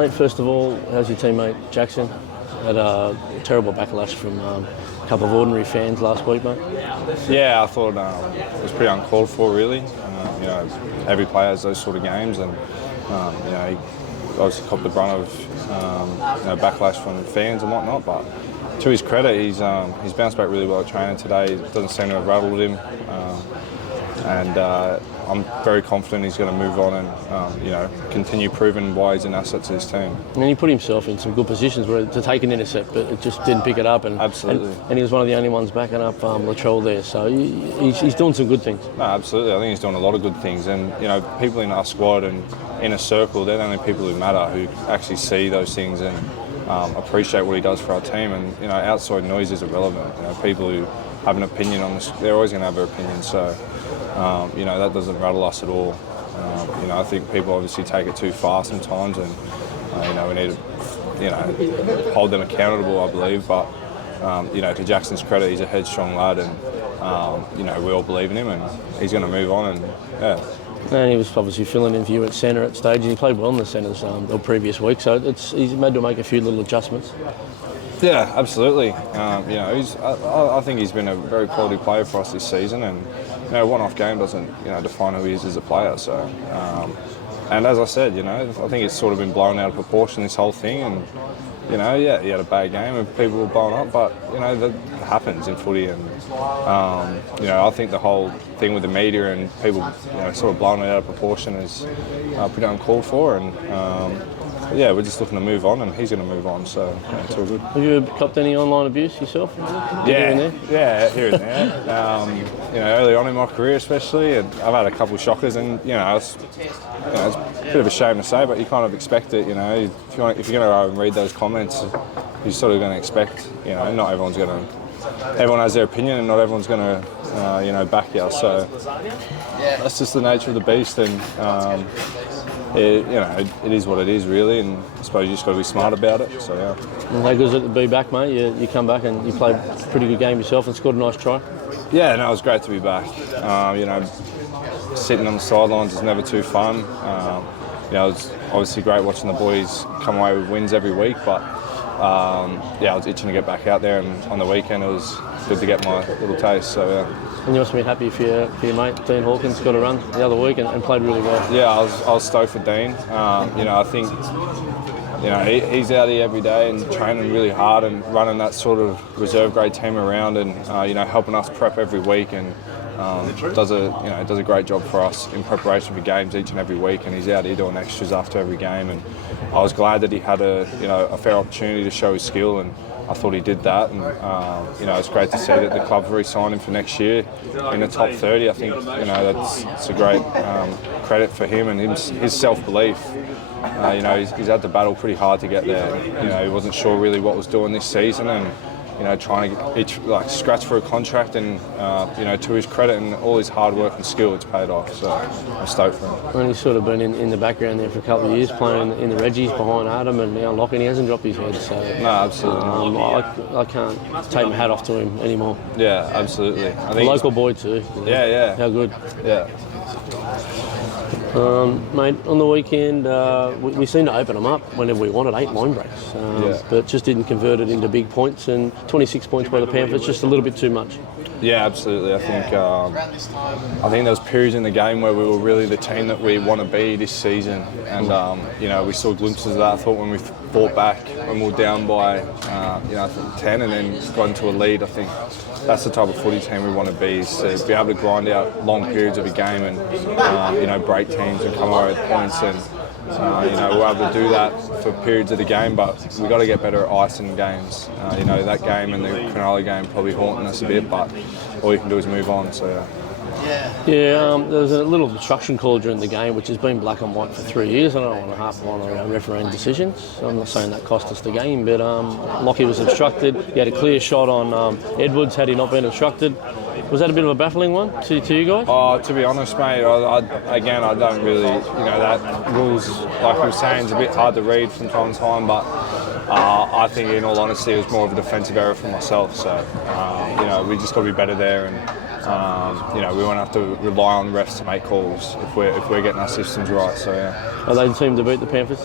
Mate, first of all, how's your teammate Jackson? Had a terrible backlash from a couple of ordinary fans last week, mate. Yeah, I thought it was pretty uncalled for, really. Every player has those sort of games, and he obviously copped the brunt of backlash from fans and whatnot. But to his credit, he's bounced back really well at training today. It doesn't seem to have rattled him, and I'm very confident he's going to move on and continue proving why he's an asset to his team. And he put himself in some good positions to take an intercept, but it just didn't pick it up. And absolutely. And he was one of the only ones backing up Latrell there. So he's doing some good things. No, absolutely. I think he's doing a lot of good things. And people in our squad and in a circle, they're the only people who matter, who actually see those things and appreciate what he does for our team. And outside noise is irrelevant. People who have an opinion on this, they're always going to have their opinion. So. That doesn't rattle us at all. I think people obviously take it too far sometimes, and we need to hold them accountable, I believe. But to Jackson's credit, he's a headstrong lad, and we all believe in him, and he's going to move on. And yeah. And he was obviously filling in for you at centre at stage, and he played well in the centres the previous week. So he's had to make a few little adjustments. Yeah, absolutely. I think he's been a very quality player for us this season, and a one-off game doesn't define who he is as a player. So, and as I said, I think it's sort of been blown out of proportion, this whole thing. And he had a bad game and people were blown up, but that happens in footy. And I think the whole thing with the media and people sort of blowing it out of proportion is pretty uncalled for. And we're just looking to move on, and he's going to move on, so it's all good. Have you ever copped any online abuse yourself? Here and there. Early on in my career especially, and I've had a couple of shockers, and it's a bit of a shame to say, but you kind of expect it. If you're going to go and read those comments, you're sort of going to expect. Not everyone's going to. Everyone has their opinion, and not everyone's going to, back you. So that's just the nature of the beast, and. It is what it is, really, and I suppose you just got to be smart about it. So yeah. And how good is it to be back, mate? You come back and you played a pretty good game yourself and scored a nice try. Yeah, no, it was great to be back. Sitting on the sidelines is never too fun. It was obviously great watching the boys come away with wins every week, but I was itching to get back out there, and on the weekend it was good to get my little taste. So yeah. And you must be happy for your mate Dean Hawkins got a run the other week and played really well. Yeah, I was stoked for Dean. I think he's out here every day and training really hard and running that sort of reserve grade team around, and helping us prep every week, and does a great job for us in preparation for games each and every week. And he's out here doing extras after every game, and I was glad that he had a fair opportunity to show his skill, and I thought he did that, and it's great to see that the club re-signed him for next year in the top 30. I think that's a great credit for him and his self-belief. He's had to battle pretty hard to get there. He wasn't sure really what was doing this season, and trying to scratch for a contract, and to his credit and all his hard work and skill, it's paid off. So I'm stoked for him. And he's sort of been in the background there for a couple of years, playing in the Reggies behind Adam and now Lockie. He hasn't dropped his head. So no, absolutely. I can't take my hat off to him anymore. Yeah, absolutely. I think a local boy too. Yeah. How good. Yeah. Mate, on the weekend, we seemed to open them up whenever we wanted, 8 line breaks, but just didn't convert it into big points, and 26 points by the Panthers, just a little bit too much. Yeah, absolutely. I think there was periods in the game where we were really the team that we want to be this season, and we saw glimpses of that. I thought when we fought back, when we were down by 10 and then got into a lead, I think that's the type of footy team we want to be, is to be able to grind out long periods of a game and break teams and come away with points, and we're able to do that for periods of the game, but we've got to get better at icing games. That game and the Cronulla game probably haunting us a bit, but all you can do is move on. So there was a little obstruction call during the game, which has been black and white for 3 years. I don't want to harp on refereeing decisions. I'm not saying that cost us the game, but Lockie was obstructed. He had a clear shot on Edwards had he not been obstructed. Was that a bit of a baffling one to you guys? To be honest, mate, I don't really, that rules, like we were saying, is a bit hard to read from time to time, but I think in all honesty it was more of a defensive error for myself. So, we just got to be better there, and You know, we won't have to rely on refs to make calls if we're getting our systems right. So yeah. Are they the team to beat the Panthers?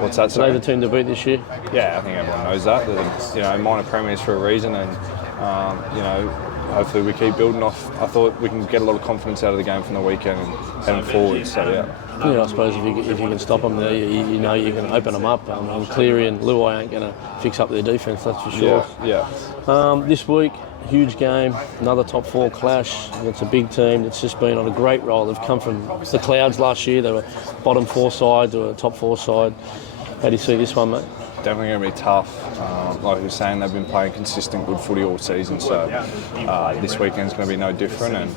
What's that? Are they the team to beat this year? Yeah, I think everyone knows that. You know, minor premiers for a reason, and you know, hopefully we keep building off. I thought we can get a lot of confidence out of the game from the weekend and heading forward. So yeah. Yeah, I suppose if you can stop them there, you know you can open them up. Cleary and Luai ain't going to fix up their defence, that's for sure. Yeah. This week, huge game, another top 4 clash. It's a big team that's just been on a great roll. They've come from the clouds last year. They were bottom 4 side to a top 4 side. How do you see this one, mate? Definitely going to be tough. Like you were saying, they've been playing consistent good footy all season, so this weekend's going to be no different. And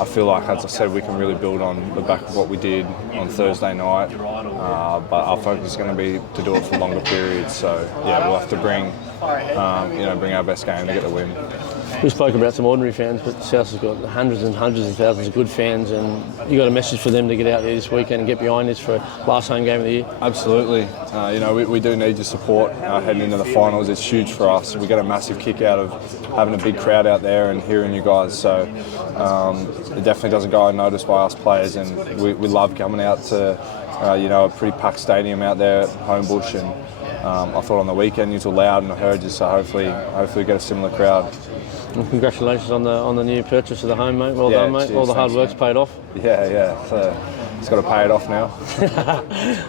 I feel like, as I said, we can really build on the back of what we did on Thursday night. But our focus is going to be to do it for longer periods. So yeah, we'll have to bring our best game to get the win. We spoke about some ordinary fans, but South has got hundreds and hundreds of thousands of good fans, and you got a message for them to get out there this weekend and get behind this for last home game of the year. Absolutely. You know, we do need your support heading into the finals. It's huge for us. We get a massive kick out of having a big crowd out there and hearing you guys. So it definitely doesn't go unnoticed by us players, and we love coming out to a pretty packed stadium out there at Homebush. And I thought on the weekend you were loud and I heard you, so hopefully we get a similar crowd. Well, congratulations on the new purchase of the home, mate. Well done, mate. Cheers, all the hard work's paid off. Yeah. So it's got to pay it off now.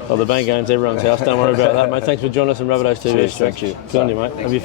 Well, the bank game's everyone's house. Don't worry about that, mate. Thanks for joining us on Rabbitohs TV. Cheers, thank you. Good on you, mate. Have you